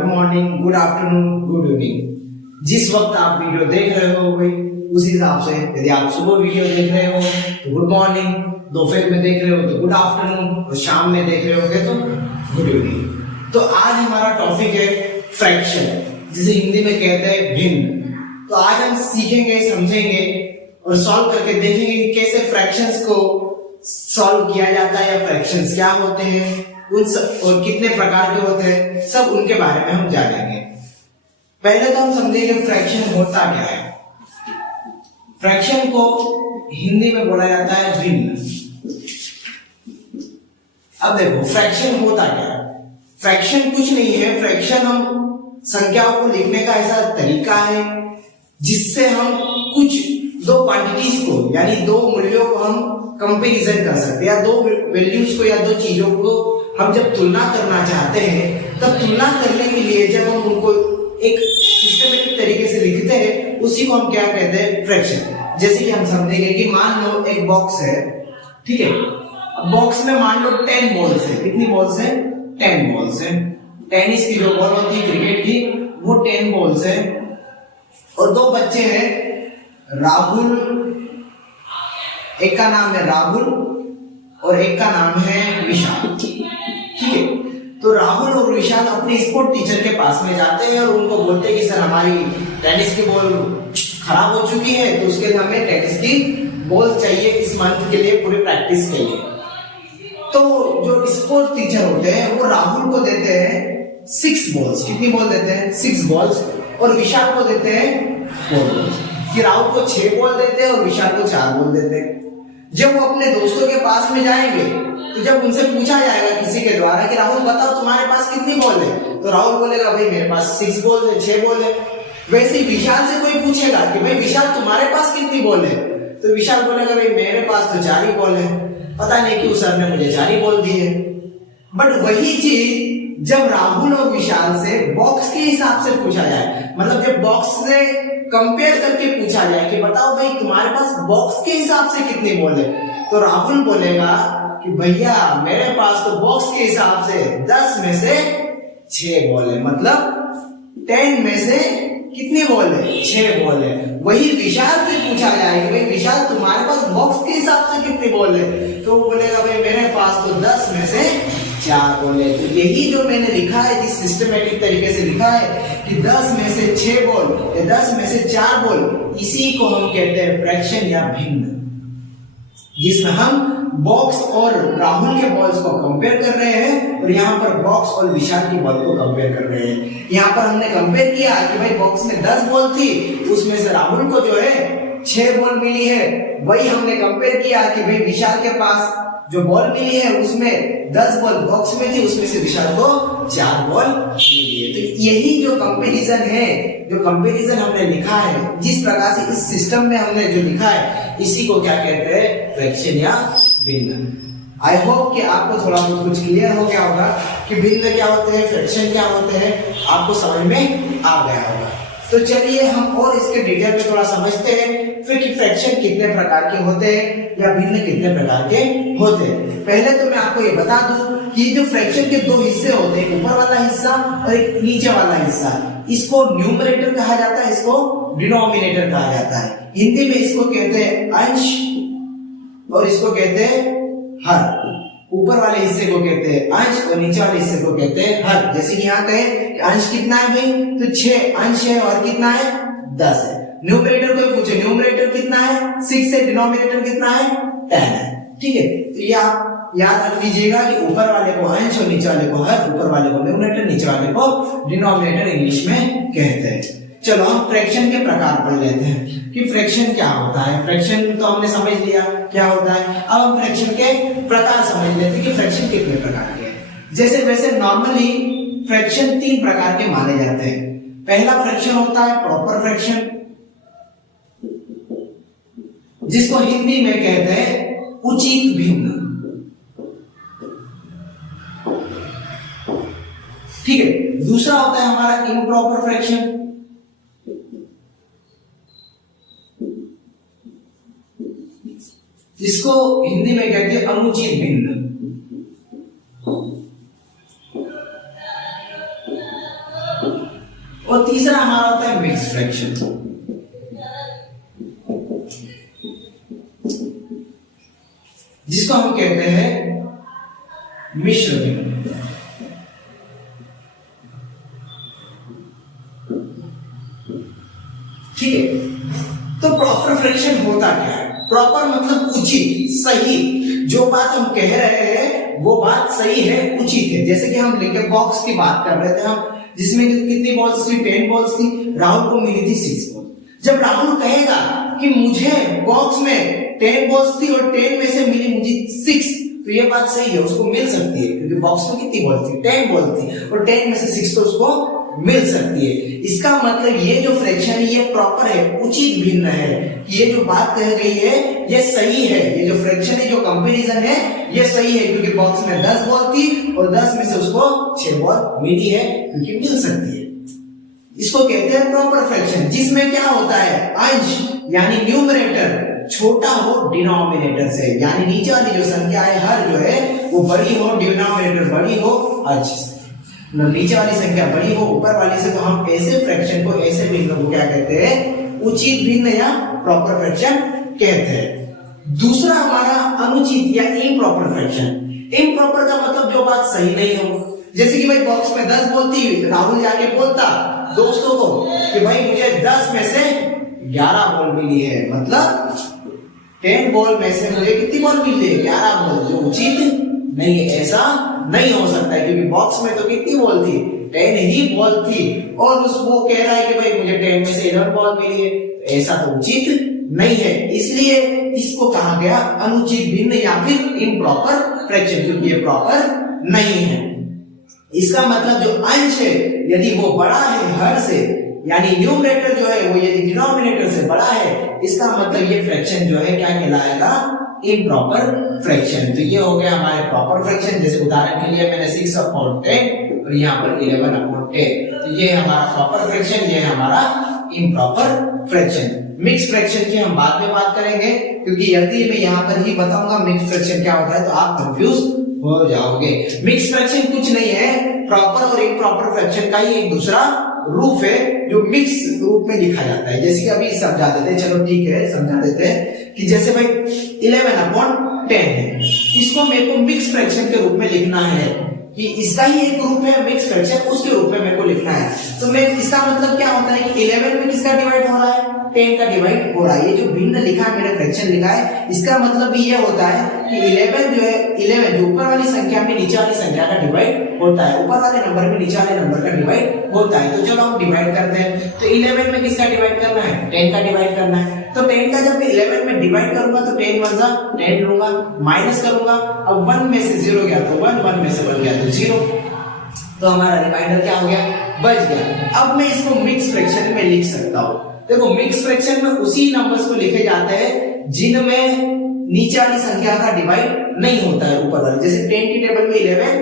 Good morning, good afternoon, good evening. जिस वक्त आप वीडियो देख रहे हो भाई उस हिसाब से, यदि आप सुबह वीडियो देख रहे हो तो गुड मॉर्निंग, दोपहर में देख रहे हो तो गुड आफ्टरनून और शाम में देख रहे होगे तो गुड इवनिंग। तो आज हमारा टॉपिक है फ्रैक्शन, जिसे हिंदी में कहते हैं भिन्न। तो आज हम सीखेंगे, समझेंगे और सॉल्व करके देखेंगे कि कैसे फ्रैक्शंस को सॉल्व किया जाता है या फ्रैक्शंस क्या होते हैं, उन सब और कितने प्रकार के होते हैं, सब उनके बारे में हम जानेंगे। पहले तो हम समझेंगे फ्रैक्शन होता क्या है। फ्रैक्शन को हिंदी में बोला जाता है भिन्न। अब देखो फ्रैक्शन होता क्या है। फ्रैक्शन कुछ नहीं है, फ्रैक्शन हम संख्याओं को लिखने का ऐसा तरीका है जिससे हम कुछ दो क्वांटिटीज को यानी दो मूल्यों को हम कंपैरिजन कर सकते हैं, या दो वैल्यूज को या दो चीजों को हम जब तुलना करना चाहते हैं तब तुलना करने के लिए जब हम उनको एक सिस्टमेटिक तरीके से लिखते हैं उसी को हम क्या कहते हैं, फ्रैक्शन। जैसे कि हम समझेंगे कि मान लो एक बॉक्स है, ठीक है। बॉक्स में मान लो 10 बॉल्स है। कितनी बॉल्स है? 10 बॉल्स है। टेनिस की जो बॉल होती है, क्रिकेट की, वो 10 बॉल्स है। और दो बच्चे हैं, राहुल, एक का नाम है राहुल और एक का नाम है विशाल, ठीक है। तो राहुल और विशाल अपने स्पोर्ट टीचर के पास में जाते हैं और उनको बोलते हैं कि सर हमारी टेनिस की बॉल खराब हो चुकी है, तो उसके लिए हमें टेनिस की बॉल चाहिए इस मंथ के लिए पूरी प्रैक्टिस के लिए। तो जो स्पोर्ट टीचर होते हैं वो राहुल को देते हैं 6 बॉल्स। कितनी बॉल देते हैं? 6 बॉल्स। और विशाल को देते हैं 4 बॉल्स। कि राहुल को 6 बॉल देते हैं और विशाल को 4 बॉल देते हैं। जब वो अपने दोस्तों के पास में जाएंगे तो जब उनसे पूछा जाएगा किसी के द्वारा कि राहुल बताओ तुम्हारे पास कितनी बॉल है, तो राहुल बोलेगा भाई मेरे पास 6 बॉल है, 6 बॉल है। वैसे ही विशाल से कोई पूछेगा कि भाई विशाल तुम्हारे पास कितनी बॉल है, तो विशाल बोलेगा भाई मेरे पास तो 4 ही बॉल है, पता नहीं क्यों सर ने मुझे 4 ही बॉल दी है। बट वही चीज जब राहुल और विशाल से बॉक्स के हिसाब से पूछा जाए, मतलब जब बॉक्स से कंपेयर करके पूछा जाए कि बताओ भाई तुम्हारे पास बॉक्स के हिसाब से कितनी बॉल है, तो राहुल बोलेगा कि भैया मेरे पास तो बॉक्स के हिसाब से 10 में से 6 बॉल है, मतलब 10 में से कितनी बॉल है? 6 बॉल है। वही विशाल से पूछा जाए कि भाई विशाल तुम्हारे पास बॉक्स के हिसाब से कितनी बॉल है, तो वो बोलेगा भाई मेरे पास तो 10 में से 4 बॉल है। तो यही जो मैंने लिखा है, जिस सिस्टमेटिक तरीके से लिखा है कि 10 में से 6 बॉल या 10 में से 4 बॉल, इसी को हम कहते हैं फ्रैक्शन या भिन्न, जिसमें हम बॉक्स और राहुल के बॉल्स को कंपेयर कर रहे हैं और यहाँ पर बॉक्स और विशाल की बॉल को कंपेयर कर रहे हैं। यहाँ पर हमने कंपेयर किया कि भाई बॉक्स में 10 बॉल थी, उसमें से राहुल को जो है 6 बॉल मिली है। वही हमने कंपेयर किया कि भाई विशाल के पास जो बॉल मिली है उसमें 10 बॉल बॉक्स में थी, उसमें से विशाल को 4 बॉल मिली है। तो यही जो कंपैरिजन है, जो कंपैरिजन हमने लिखा है, जिस प्रकार से इस सिस्टम में हमने जो लिखा है, इसी को क्या कहते हैं, फ्रैक्शन या भिन्न। आई होप कि आपको थोड़ा बहुत कुछ क्लियर हो गया होगा कि भिन्न क्या होते हैं, फ्रैक्शन क्या होते हैं, आपको समझ में आ गया होगा। तो चलिए हम और इसके डिटेल में थोड़ा समझते हैं फिर कि फ्रैक्शन कितने प्रकार के होते हैं या भिन्न कितने प्रकार के होते हैं। पहले तो मैं आपको ये बता दूं कि जो फ्रैक्शन के 2 हिस्से होते हैं, ऊपर वाला हिस्सा और एक नीचे वाला हिस्सा। इसको न्यूमरेटर कहा जाता है, इसको डिनोमिनेटर कहा जाता है। हिंदी में इसको कहते हैं अंश और इसको कहते हैं हर। ऊपर वाले हिस्से को कहते हैं अंश और नीचे वाले हिस्से को कहते हैं हर। जैसे कि यहाँ कहे कि अंश कितना है भाई, तो 6 अंश है और कितना है, 10 है। न्यूमरेटर को पूछे न्यूमरेटर कितना है, 6 है, डिनोमिनेटर कितना है, 10 है, ठीक है। तो ये आप याद रख लीजिएगा कि ऊपर वाले को अंश और नीचे वाले को हर, ऊपर वाले को न्यूमरेटर, नीचे वाले को डिनोमिनेटर इंग्लिश में कहते हैं। चलो हम फ्रैक्शन के प्रकार पढ़ लेते हैं कि फ्रैक्शन क्या होता है। फ्रैक्शन तो हमने समझ लिया क्या होता है, अब हम फ्रैक्शन के प्रकार समझ लेते हैं कि फ्रैक्शन कितने प्रकार के हैं। जैसे वैसे नॉर्मली फ्रैक्शन 3 प्रकार के माने जाते हैं। पहला फ्रैक्शन होता है प्रॉपर फ्रैक्शन, जिसको हिंदी में कहते हैं उचित भिन्न, ठीक है। दूसरा होता है हमारा इम्प्रॉपर फ्रैक्शन, जिसको हिंदी में कहते हैं अनुचित भिन्न। और तीसरा हमारा होता है मिक्स फ्रैक्शन, जिसको हम कहते हैं मिश्र भिन्न। ठीक है, तो प्रॉपर फ्रैक्शन होता क्या है? प्रॉपर मतलब उचित, सही, जो बात हम कह रहे हैं वो बात सही है, उचित है। जैसे कि हम लेकर बॉक्स की बात कर रहे थे हम, जिसमें कितनी बॉल्स थी? 10 बॉल्स थी। राहुल को मिली थी 6 बॉल। जब राहुल कहेगा कि मुझे बॉक्स में 10 बॉल्स थी और 10 में से मिली मुझे 6, तो ये बात सही है, उसको मिल सकती है, क्योंकि बॉक्स में कितनी बॉल थी? 10 बॉल थी और 10 में से 6 तो उसको मिल सकती है। इसका मतलब ये जो फ्रैक्शन है ये प्रॉपर है, उचित भिन्न है, ये जो बात कह गई है ये सही है। ये जो फ्रैक्शन है, जो कंपैरिजन है, ये सही है, क्योंकि बॉक्स में 10 बॉल थी और 10 में से उसको 6 बॉल मिली है, क्योंकि मिल सकती है। इसको कहते हैं प्रॉपर फ्रैक्शन, जिसमें क्या होता है? अंश यानी न्यूमरेटर छोटा हो डिनोमिनेटर से, यानी नीचे वाली जो संख्या है हर जो है वो बड़ी हो, डिनोमिनेटर बड़ी हो अंश से। नीचे वाली संख्या बड़ी हो ऊपर वाली से, तो हम ऐसे फ्रैक्शन को, ऐसे भिन्न को क्या कहते हैं? उचित भिन्न या प्रॉपर फ्रैक्शन कहते हैं। दूसरा हमारा अनुचित या इम्प्रॉपर फ्रैक्शन। इम्प्रॉपर का मतलब जो बात सही नहीं हो, जैसे कि भाई बॉक्स में 10 बॉल थी, राहुल जाके बोलता दोस्तों को कि भाई मुझे 10 में से 11 बॉल मिली है, मतलब 10 बॉल में से मुझे कितनी बॉल मिली है? 11 बॉल, जो उचित नहीं है, ऐसा नहीं हो सकता है, क्योंकि बॉक्स में तो कितनी बॉल थी? 10 ही बॉल थी, और वो कह रहा है कि भाई मुझे 10 में से 11 बॉल मिली है, ऐसा तो उचित नहीं है। इसलिए इसको कहा गया अनुचित भिन्न या फिर इम्प्रॉपर फ्रैक्शन, क्योंकि ये प्रॉपर नहीं है। इसका मतलब जो अंश है यदि वो बड़ा है हर से, यानी न्यूमरेटर जो है वो यदि डिनोमिनेटर से बड़ा है, इसका मतलब ये फ्रैक्शन जो है क्या कहलाएगा? Improper fraction. तो ये हो गया हमारे प्रॉपर फ्रैक्शन। जैसे उदाहरण के लिए मैंने 6/10 और यहाँ पर 11/10, तो ये हमारा प्रॉपर फ्रैक्शन, ये हमारा इम्प्रॉपर फ्रैक्शन। मिक्स फ्रैक्शन की हम बाद में बात करेंगे, क्योंकि यदि मैं यहाँ पर ही बताऊंगा मिक्स फ्रैक्शन क्या होता है तो आप कंफ्यूज हो जाओगे। मिक्स फ्रैक्शन कुछ नहीं है, प्रॉपर और इम्प्रॉपर फ्रैक्शन का ही एक दूसरा रूप है, जो मिक्स रूप में लिखा जाता है। जैसे कि अभी समझा देते हैं, चलो ठीक है समझा देते हैं कि जैसे भाई 11/10 है, इसको मेरे को मिक्स फ्रैक्शन के रूप में लिखना है, कि इसका ही एक रूप है मिक्स फ्रैक्शन, उसके रूप में मेरे को लिखना है। तो मैं इसका मतलब क्या होता है कि 11 में किसका डिवाइड हो रहा है? 10 का डिवाइड हो रहा है। ये जो भिन्न लिखा है मैंने फ्रैक्शन लिखा है, इसका मतलब भी ये होता है कि 11 जो है 11 जो ऊपर वाली संख्या में नीचे वाली संख्या का डिवाइड होता है, ऊपर वाले नंबर में नीचे वाले नंबर का डिवाइड होता है। तो चलो हम डिवाइड करते हैं। तो 11 में किसका डिवाइड करना है? 10 का डिवाइड करना है। तो 10 का जब मैं 11 में डिवाइड करूंगा तो 10 1 10 लूंगा, माइनस करूंगा, अब 1 में से 0 गया तो 1, 1 में से 1 गया तो 0, तो हमारा रिमाइंडर क्या हो गया? बच गया। अब मैं इसको मिक्स फ्रैक्शन में लिख सकता हूं। देखो मिक्स फ्रैक्शन में उसी नंबर्स को लिखे जाते हैं जिनमें नीचे वाली संख्या का डिवाइड नहीं होता है ऊपर वाली। जैसे 10 की टेबल में 11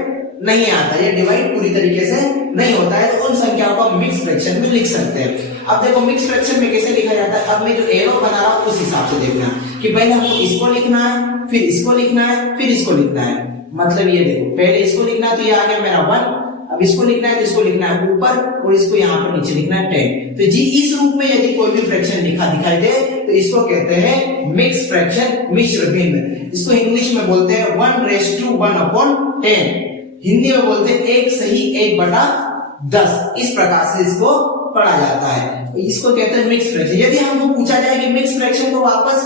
नहीं आता, ये डिवाइड पूरी तरीके से नहीं होता है, तो उन संख्याओं को हम मिक्स फ्रैक्शन में लिख सकते हैं। अब देखो मिक्स फ्रैक्शन में कैसे लिखा जाता है, अब मैं जो एरो बना रहा हूं उस हिसाब से देखना कि पहले हमको इसको लिखना है, फिर इसको लिखना है, फिर इसको लिखना है। मतलब ये देखो पहले इसको लिखना है तो ये आ गया मेरा 1, अब इसको लिखना है तो इसको लिखना है ऊपर और इसको यहाँ पर नीचे लिखना है 10। तो जी इस रूप में यदि कोई भी फ्रैक्शन लिखा दिखाई दे तो इसको कहते हैं मिक्स फ्रैक्शन, मिश्र भिन्न। इसको इंग्लिश में बोलते हैं 1:1/10, हिंदी में बोलते हैं 1 सही 1/10। इस प्रकार से इसको पढ़ा जाता है, तो इसको कहते हैं मिक्स फ्रैक्शन। यदि हमको पूछा जाए कि मिक्स फ्रैक्शन को वापस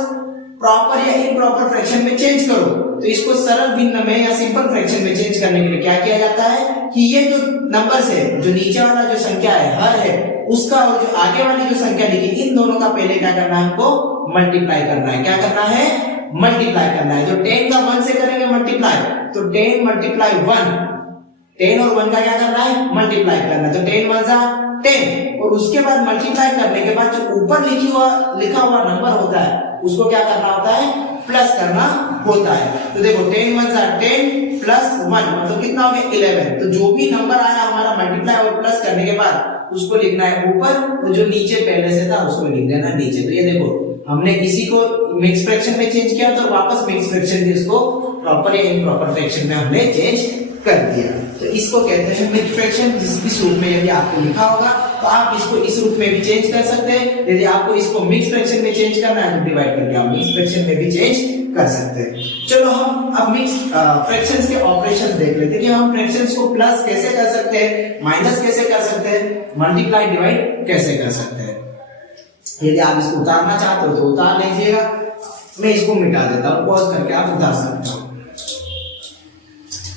प्रॉपर या इम्प्रॉपर फ्रैक्शन में चेंज करो, तो इसको सरल भिन्न में या सिंपल फ्रैक्शन में चेंज करने के लिए क्या किया जाता है कि ये जो नंबर्स है, जो नीचे वाला जो संख्या है हर है, उसका और जो आगे वाली जो संख्या लिखी, इन दोनों का पहले क्या करना है? हमको मल्टीप्लाई करना है। क्या करना है? मल्टीप्लाई करना है। जो 10 का 1 से करेंगे मल्टीप्लाई, तो 10 × 1, 10 और 1 का क्या करना है? मल्टीप्लाई करना है। तो 10 1 10, और उसके बाद मल्टीप्लाई करने के बाद जो ऊपर लिखा हुआ नंबर होता है उसको क्या करना होता है? प्लस करना होता है। तो देखो 10 1 10 प्लस 1 मतलब कितना हो गया? 11। तो जो भी नंबर आया हमारा मल्टीप्लाई और प्लस करने के बाद उसको लिखना है ऊपर, तो जो नीचे पहले से था उसको लिख देना नीचे। तो ये देखो हमने इसी को मिक्स फ्रैक्शन में चेंज किया तो वापस मिक्स फ्रैक्शन में इसको प्रॉपर या इम्प्रॉपर फ्रैक्शन में हमने चेंज कर दिया। तो इसको कहते हैं मिक्स फ्रैक्शन। जिस रूप में यदि आपको लिखा होगा तो आप इसको इस रूप में भी चेंज कर सकते हैं। यदि आपको इसको मिक्स फ्रैक्शन में चेंज करना है तो डिवाइड करके आप मिक्स फ्रैक्शन में भी चेंज कर सकते हैं। चलो हम अब मिक्स फ्रैक्शंस के ऑपरेशंस देख लेते हैं कि हम फ्रैक्शंस को प्लस कैसे कर सकते हैं, माइनस कैसे कर सकते हैं, मल्टीप्लाई डिवाइड कैसे कर सकते हैं। यदि आप इसको उतारना चाहते हो तो उतार लीजिएगा, मैं इसको मिटा देता हूं, पॉज करके आप उतार सकते हो।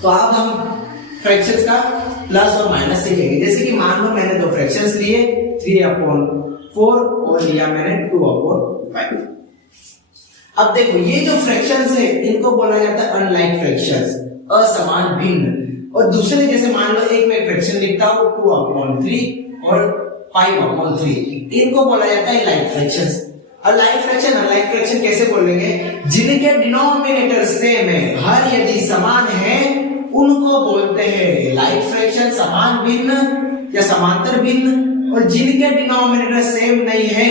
तो अब हम फ्रैक्शंस का प्लस और माइनस सीखेंगे। जैसे कि मान लो मैंने दो फ्रैक्शंस लिए 3/4 और लिया मैंने 2/5। अब देखो ये जो फ्रैक्शंस है इनको बोला जाता है अनलाइक फ्रैक्शंस, असमान भिन्न। और दूसरे जैसे मान लो एक मैं फ्रैक्शन लिखता हूं 2/3 और 5/3, इनको बोला जाता है लाइक फ्रैक्शंस। अनलाइक फ्रैक्शन कैसे बोलेंगे? जिनके डिनोमिनेटर सेम है, हर यदि समान है उनको बोलते हैं लाइक फ्रैक्शन, समान भिन्न या समांतर भिन्न। और जिनके डिनोमिनेटर सेम नहीं है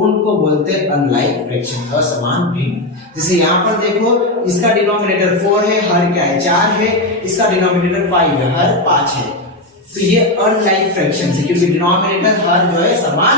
उनको बोलते हैं अनलाइक फ्रैक्शन, असमान भिन्न। जैसे यहाँ पर देखो इसका डिनोमिनेटर 4 है, हर क्या है 4 है, इसका डिनोमिनेटर 5 है, हर 5 है। तो ये अनलाइक फ्रैक्शन है क्योंकि डिनोमिनेटर हर जो है समान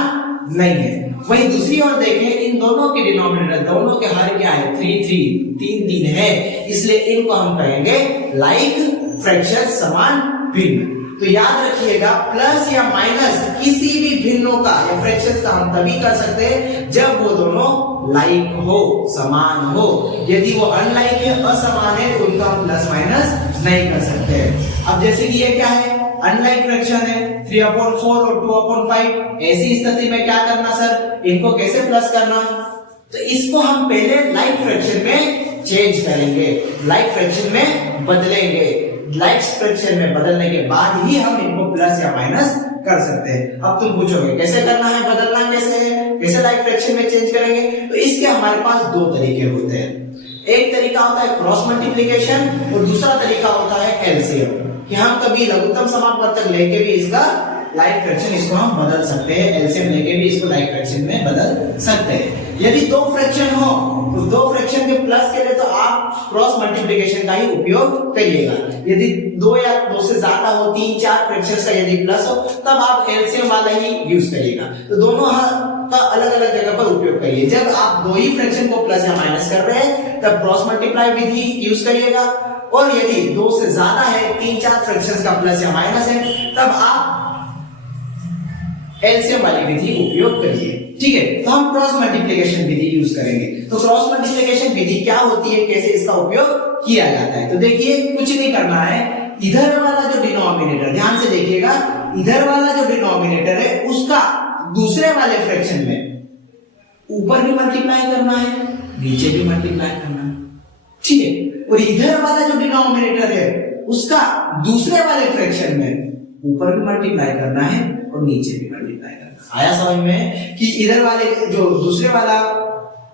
नहीं है। वहीं दूसरी ओर देखें इन दोनों के डिनोमिनेटर, दोनों के हर क्या है 3 है, इसलिए इनको हम कहेंगे लाइक फ्रैक्शन, समान भिन्न। तो याद रखिएगा प्लस या माइनस किसी भी भिन्नों का या फ्रैक्शंस का हम तभी कर सकते हैं जब वो दोनों लाइक हो, समान हो। यदि वो अनलाइक है, असमान है तो उनका हम प्लस माइनस नहीं कर सकते। अब जैसे कि ये क्या है, अनलाइक फ्रैक्शन है 3/4 और 2/5। ऐसी स्थिति में क्या करना सर, इनको कैसे प्लस करना? तो इसको हम पहले लाइक फ्रैक्शन में चेंज करेंगे, लाइक फ्रैक्शन में बदलेंगे। लाइक फ्रैक्शन में बदलने के बाद ही हम इनको प्लस या माइनस कर सकते हैं। अब तुम पूछोगे कैसे करना है, बदलना कैसे है, कैसे लाइक फ्रैक्शन में चेंज करेंगे? तो इसके हमारे पास दो तरीके होते हैं। एक तरीका होता है क्रॉस मल्टीप्लिकेशन और दूसरा तरीका होता है एलसीएम, कि हम कभी लघुत्तम समापवर्तक लेके भी इसका लाइक फ्रैक्शन इसको हम बदल सकते हैं, एलसीएम लेके भी इसको लाइक फ्रैक्शन में बदल सकते हैं। यदि दो फ्रैक्शन हो तो दो फ्रैक्शन के प्लस के लिए तो आप क्रॉस मल्टीप्लिकेशन का ही उपयोग करिएगा। यदि दो या दो से ज्यादा हो, 3-4 फ्रैक्शंस का यदि प्लस हो तब आप एलसीएम वाला ही यूज करिएगा। तो दोनों का अलग अलग जगह पर उपयोग करिए। जब आप दो ही फ्रैक्शन को प्लस या माइनस कर रहे हैं तब क्रॉस मल्टीप्लाई विधि यूज करिएगा, और यदि दो से ज्यादा है, 3-4 फ्रैक्शंस का प्लस या माइनस है, तब आप एलसीएम वाली विधि उपयोग करिए। ठीक है, तो हम क्रॉस मल्टीप्लिकेशन विधि यूज करेंगे। तो क्रॉस मल्टीप्लिकेशन विधि क्या होती है, कैसे इसका उपयोग किया जाता है? तो देखिए कुछ नहीं करना है, इधर वाला जो डिनोमिनेटर, ध्यान से देखिएगा, इधर वाला जो डिनोमिनेटर है उसका दूसरे वाले फ्रैक्शन में ऊपर भी मल्टीप्लाई करना है, नीचे भी मल्टीप्लाई करना है। ठीक है, और इधर वाला जो डिनोमिनेटर है उसका दूसरे वाले फ्रैक्शन में ऊपर भी मल्टीप्लाई करना है और नीचे भी मल्टीप्लाई करना है। आया समझ में कि इधर वाले जो दूसरे वाला,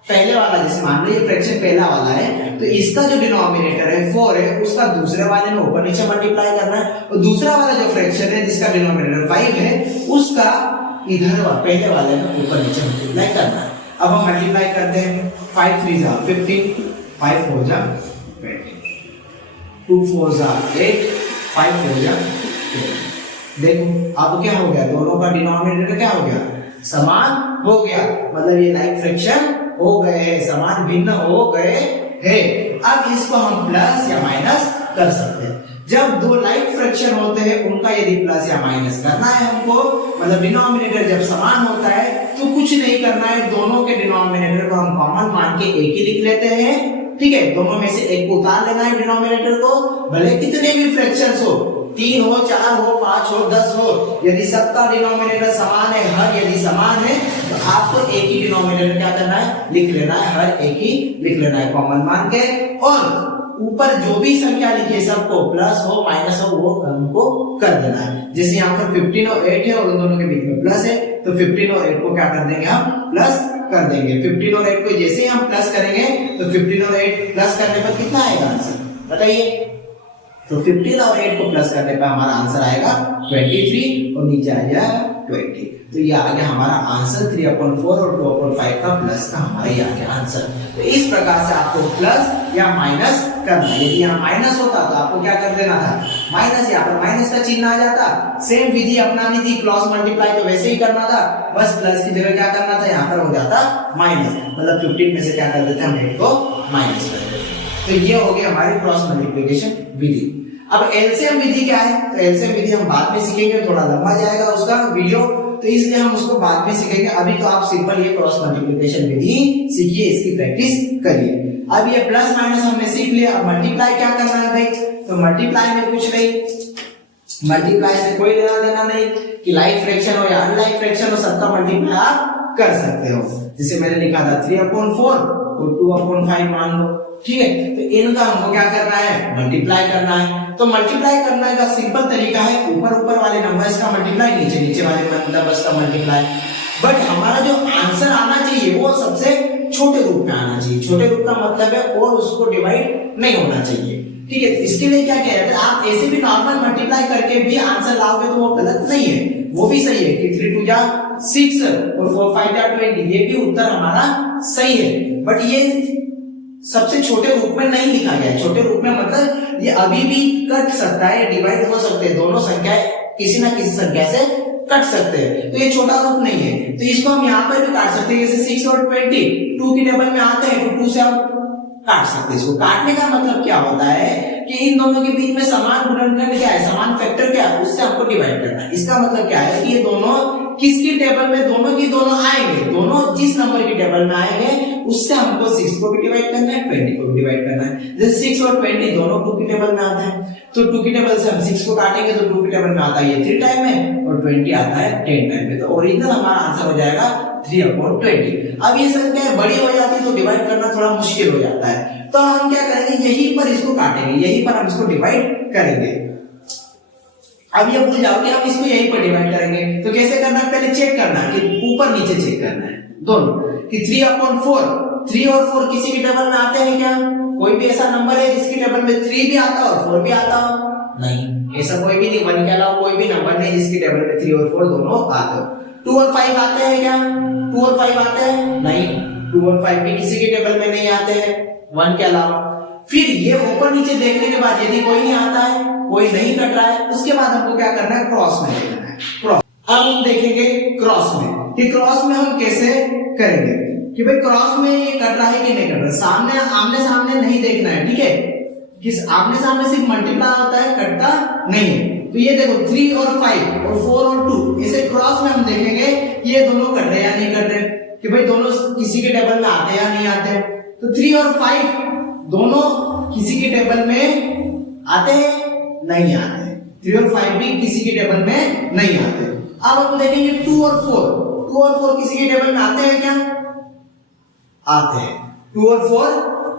पहले वाला, जैसे मान लो ये फ्रैक्शन पहला वाला है तो इसका जो डिनोमिनेटर है 4 है, उसका दूसरे वाले में ऊपर नीचे मल्टीप्लाई करना है, और दूसरा वाला जो फ्रैक्शन है जिसका डिनोमिनेटर 5 है उसका इधर पहले वाले में ऊपर नीचे मल्टीप्लाई करना है। अब हम मल्टीप्लाई करते हैं, 5 3 जा 15, 5 4 जा 20, 2 4 जा 8, 5 4 जा 12। देखो अब क्या हो गया, दोनों का डिनोमिनेटर क्या हो गया, समान हो गया, मतलब ये लाइक फ्रैक्शन हो गए हैं, समान भिन्न हो गए हैं। अब इसको हम प्लस या माइनस कर सकते हैं। जब दो लाइक फ्रैक्शन होते हैं उनका यदि प्लस या माइनस करना है हमको, मतलब डिनोमिनेटर जब समान होता है तो कुछ नहीं करना है, दोनों के डिनोमिनेटर को हम कॉमन मान के एक ही लिख लेते हैं। ठीक है, दोनों में से एक को उतार लेना है डिनोमिनेटर को, भले कितने भी फ्रैक्शंस हो, 3 हो, 4 हो, 5 हो, 10 हो, यदि सबका डिनोमिनेटर समान है, हर यदि समान है तो आपको एक ही डिनोमिनेटर क्या करना है, लिख लेना है, हर एक ही लिख लेना है कॉमन मान के, और ऊपर जो भी संख्या लिखी है सबको प्लस हो माइनस हो वो हमको कर देना है। जैसे यहाँ पर 15 और 8 है और उन दोनों के बीच में प्लस है, तो 15 और 8 को क्या कर देंगे, हम प्लस कर देंगे। 15 और 8 को जैसे ही हम प्लस करेंगे तो 15 और 8 प्लस करने पर कितना आएगा आंसर बताइए? तो 15 और 8 को प्लस करने पर हमारा आंसर आएगा 23 और नीचे आ जाएगा 20। तो ये आ गया हमारा आंसर 3/4 और 2/5 का प्लस का हमारा ये आ गया आंसर। तो इस प्रकार से आपको प्लस या माइनस करना है। यदि यहाँ माइनस होता तो आपको क्या कर देना था, माइनस, यहाँ पर माइनस का चिन्ह आ जाता। सेम विधि अपनानी थी, क्रॉस मल्टीप्लाई तो वैसे ही करना था, बस प्लस की जगह क्या करना था, यहाँ पर हो जाता माइनस, मतलब 15 में से क्या कर देते हैं हम 8 को माइनस कर देते हैं। तो ये हो गया हमारी क्रॉस मल्टीप्लिकेशन विधि। अब एलसीएम विधि क्या है, तो एलसीएम विधि हम बाद में सीखेंगे, थोड़ा लंबा जाएगा उसका वीडियो, तो इसलिए हम उसको बाद में सीखेंगे। अभी तो आप सिंपल ये क्रॉस मल्टीप्लिकेशन विधि सीखिए, इसकी प्रैक्टिस करिए। अब ये प्लस माइनस हमने सीख लिया, अब मल्टीप्लाई क्या करना है भाई, तो मल्टीप्लाई में कुछ नहीं, मल्टीप्लाई से कोई लेना देना नहीं कि लाइक फ्रैक्शन हो या अनलाइक फ्रैक्शन हो, सबका मल्टीप्लाई आप कर सकते हो। जैसे मैंने लिखा था 3/4 और 2/5 मान लो, ठीक है। तो इनका हमको क्या करना है, मल्टीप्लाई करना है। तो मल्टीप्लाई करने का सिंपल तरीका है, ऊपर ऊपर वाले नंबर्स का मल्टीप्लाई, नीचे नीचे वाले नंबर्स का मल्टीप्लाई। बट हमारा जो आंसर आना चाहिए वो सबसे छोटे रूप में आना चाहिए। छोटे रूप का मतलब है और उसको डिवाइड नहीं होना चाहिए, ठीक है। इसके लिए क्या कह रहे थे, आप ऐसे भी नॉर्मल मल्टीप्लाई करके भी आंसर लाओगे तो वो गलत नहीं है, वो भी सही है कि 3 2 जा 6 और 4 5 जा 20, ये भी उत्तर हमारा सही है। बट ये सबसे छोटे रूप में नहीं लिखा गया है। छोटे रूप में मतलब ये अभी भी कट सकता है, डिवाइड हो सकते हैं, दोनों संख्याएं किसी ना किसी संख्या से कट सकते हैं, तो ये छोटा रूप नहीं है। तो इसको हम यहाँ पर भी काट सकते हैं, जैसे 6 और 20 2 की टेबल में आते हैं, तो 2 से हम काट सकते हैं। इसको काटने का मतलब क्या होता है कि इन दोनों के बीच में समान गुणनखंड क्या है, समान फैक्टर क्या है, उससे हमको डिवाइड करना है। इसका मतलब क्या है कि ये दोनों किसकी टेबल में, दोनों की दोनों आएंगे, दोनों जिस नंबर की टेबल में आएंगे उससे हमको 6 को भी डिवाइड करना है, 20 को भी डिवाइड करना है। जैसे 6 और 20 दोनों 2 की टेबल में आते हैं, तो 2 की टेबल से हम 6 को काटेंगे तो 2 की टेबल में आता है ये 3 टाइम में और 20 आता है 10 टाइम में। तो ओरिजिनल हमारा आंसर हो जाएगा 3/20। अब ये संख्या बड़ी हो जाती है तो डिवाइड करना थोड़ा मुश्किल हो जाता है, तो हम क्या करेंगे, यहीं पर इसको काटेंगे, यहीं पर हम इसको डिवाइड करेंगे। अब ये भूल जाओ कि हम इसको यहीं पर डिवाइड करेंगे, तो कैसे करना है, पहले चेक करना है कि ऊपर नीचे चेक करना है दोनों, कि 3/4, 3 और 4 किसी की टेबल में आते हैं क्या, कोई भी ऐसा नंबर है जिसकी टेबल में 3 भी आता और 4 भी आता हो, नहीं, ऐसा कोई भी नहीं। 1 के अलावा कोई भी नंबर नहीं जिसकी टेबल में 3 और 4 दोनों आते हो। 2 और 5 आते हैं क्या, 2 और 5 आते हैं, नहीं, 2 और 5 भी किसी की टेबल में नहीं आते हैं 1 के अलावा। फिर ये ऊपर नीचे देखने के बाद यदि कोई नहीं आता है, कोई नहीं कट रहा है, उसके बाद हमको क्या करना है, क्रॉस में देखना है। क्रॉस अब हम देखेंगे क्रॉस में, कि क्रॉस में हम कैसे करेंगे, कि भाई क्रॉस में ये कट रहा है कि नहीं कट रहा, सामने आमने सामने नहीं देखना है, ठीक है, कि आमने सामने सिर्फ मल्टीप्लाई होता है, कटता नहीं है। तो ये देखो 3 और 5 और 4 और 2, इसे क्रॉस में हम देखेंगे ये दोनों कट रहे या नहीं कट रहे, कि भाई दोनों किसी के टेबल में आते या नहीं आते। तो 3 और 5 दोनों किसी की टेबल में आते हैं, नहीं आते। 3 और 5 भी किसी की टेबल में नहीं आते। अब हम देखेंगे 2 और 4, 2 और 4 किसी की टेबल में आते हैं क्या, आते हैं। 2 और 4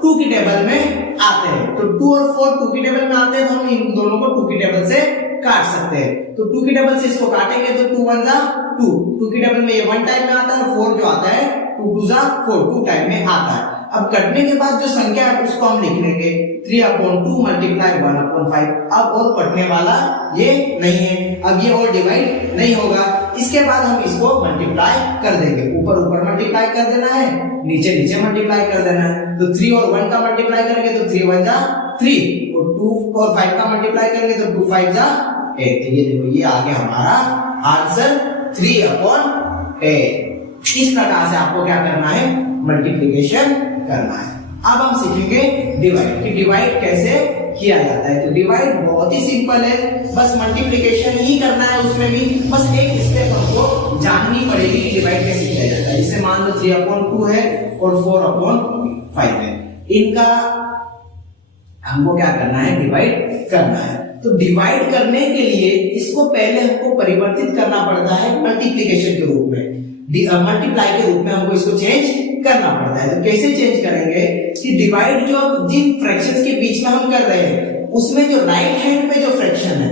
2 की टेबल में आते हैं, तो 2 और 4 2 की टेबल में आते हैं, तो हम इन दोनों को 2 की टेबल से काट सकते हैं। तो 2 की टेबल से इसको काटेंगे तो 2 1 जा 2, 2 की टेबल में ये 1 टाइम में आता है, और 4 जो आता है 2 2 जा 4, 2 टाइम में आता है। अब कटने के बाद जो संख्या है उसको हम लिख लेंगे 3/2 मल्टीप्लाई 1/5। अब और कटने वाला ये नहीं है, अब ये और डिवाइड नहीं होगा। इसके बाद हम इसको मल्टीप्लाई कर देंगे, ऊपर ऊपर मल्टीप्लाई कर देना है, नीचे नीचे मल्टीप्लाई कर देना है। तो 3 और 1 का मल्टीप्लाई करेंगे तो 3 1 जा 3, और 2 और 5 का मल्टीप्लाई करेंगे तो 2 5 जा 8। तो ये देखो ये आ गया हमारा आंसर 3/8। इस प्रकार से आपको क्या करना है, मल्टीप्लिकेशन करना है। अब हम सीखेंगे डिवाइड, कि डिवाइड कैसे किया जाता है। तो डिवाइड बहुत ही सिंपल है, बस मल्टीप्लिकेशन ही करना है, उसमें भी बस एक स्टेप हमको जाननी पड़ेगी कि डिवाइड कैसे किया जाता है। जैसे मान लो 3/2 है और 4/5 है, इनका हमको क्या करना है, डिवाइड करना है। तो डिवाइड करने के लिए इसको पहले हमको परिवर्तित करना पड़ता है मल्टीप्लिकेशन के रूप में, मल्टीप्लाई के रूप में हमको इसको चेंज करना पड़ता है। तो कैसे चेंज करेंगे, कि डिवाइड जो जिन फ्रैक्शंस के बीच में हम कर रहे हैं उसमें जो राइट हैंड पे जो फ्रैक्शन है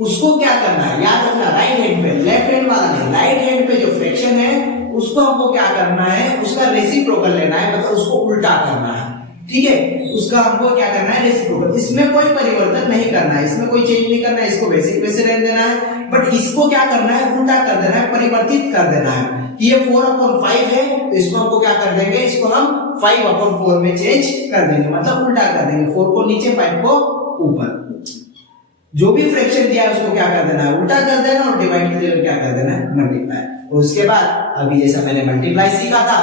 उसको क्या करना है, याद रखना, राइट हैंड पे, लेफ्ट हैंड वाला नहीं, राइट हैंड पे जो फ्रैक्शन है उसको हमको क्या करना है, उसका रेसिप्रोकल लेना है, मतलब उसको उल्टा करना है। ठीक है, उसका हमको क्या करना है, रेसिप्रोकल। इसमें कोई परिवर्तन नहीं करना है, इसमें कोई चेंज नहीं करना है, इसको बेसिक वैसे रहने देना है, बट इसको क्या करना है, उल्टा कर देना है, परिवर्तित कर देना है कि ये 4/5 है, तो इसको हमको क्या कर देंगे, इसको हम 5/4 में चेंज कर देंगे, मतलब उल्टा कर देंगे, 4 को नीचे 5 को ऊपर। जो भी फ्रैक्शन दिया है उसको क्या कर देना है, उल्टा कर देना, और डिवाइड के लिए क्या कर देना है, मल्टीप्लाई। और उसके बाद अभी जैसा मैंने मल्टीप्लाई सीखा था,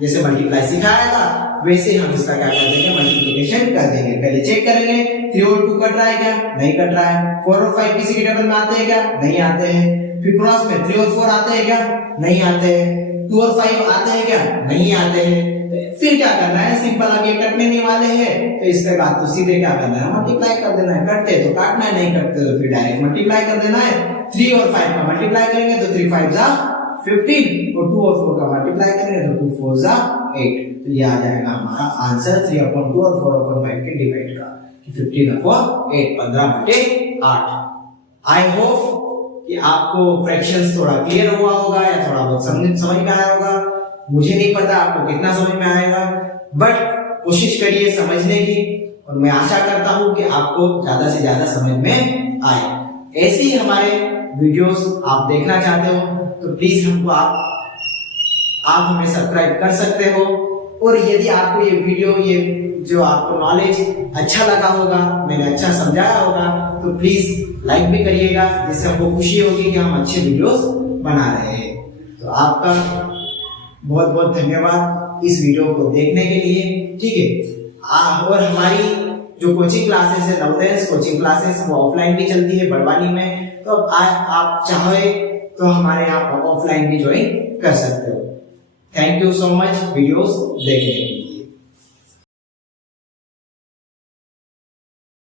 जैसे मल्टीप्लाई सिखाया था, वैसे हम इसका क्या कर देंगे, मल्टीप्लिकेशन कर देंगे। पहले चेक करेंगे 3 और 2 कट रहा है क्या, नहीं कट रहा है। 4 और 5 किसी के टेबल में आते हैं क्या, नहीं आते हैं। फिर क्रॉस में 3 और 4 आते हैं क्या, नहीं आते हैं। 2 और 5 आते हैं क्या, नहीं आते हैं। फिर क्या करना है, सिंपल, अब ये कटने नहीं वाले हैं, तो इसके बाद तो सीधे क्या करना है, मल्टीप्लाई कर देना है। कटते तो काटना है, नहीं कटते तो फिर डायरेक्ट मल्टीप्लाई कर देना है। 3 और 5 का मल्टीप्लाई करेंगे तो 3 5 जा 15, और 2 और 4 का मल्टीप्लाई करेंगे तो 2 4 जा 8। तो ये आ जाएगा हमारा आंसर 3/2 और 4/5 के डिवाइड का, 15/8, 15/8। आई होप कि आपको फ्रैक्शंस थोड़ा क्लियर हुआ होगा, या थोड़ा बहुत समझ में आया होगा। मुझे नहीं पता आपको कितना समझ में आएगा, बट कोशिश करिए समझने की, और मैं आशा करता हूं कि आपको ज्यादा से ज्यादा समझ में आए। ऐसे ही हमारे वीडियोस आप देखना चाहते हो तो प्लीज हमको आप हमें सब्सक्राइब कर सकते हो। और यदि आपको ये वीडियो, ये जो आपको नॉलेज अच्छा लगा होगा, मैंने अच्छा समझाया होगा, तो प्लीज लाइक भी करिएगा, जिससे हमको खुशी होगी कि हम अच्छे वीडियोस बना रहे हैं। तो आपका बहुत बहुत धन्यवाद इस वीडियो को देखने के लिए, ठीक है। और हमारी जो कोचिंग क्लासेस है, नवोदय कोचिंग क्लासेस, वो ऑफलाइन भी चलती है बड़वानी में, तो आप चाहे तो हमारे यहाँ ऑफलाइन भी ज्वाइन कर सकते हो। Thank you so much videos देखने के लिए।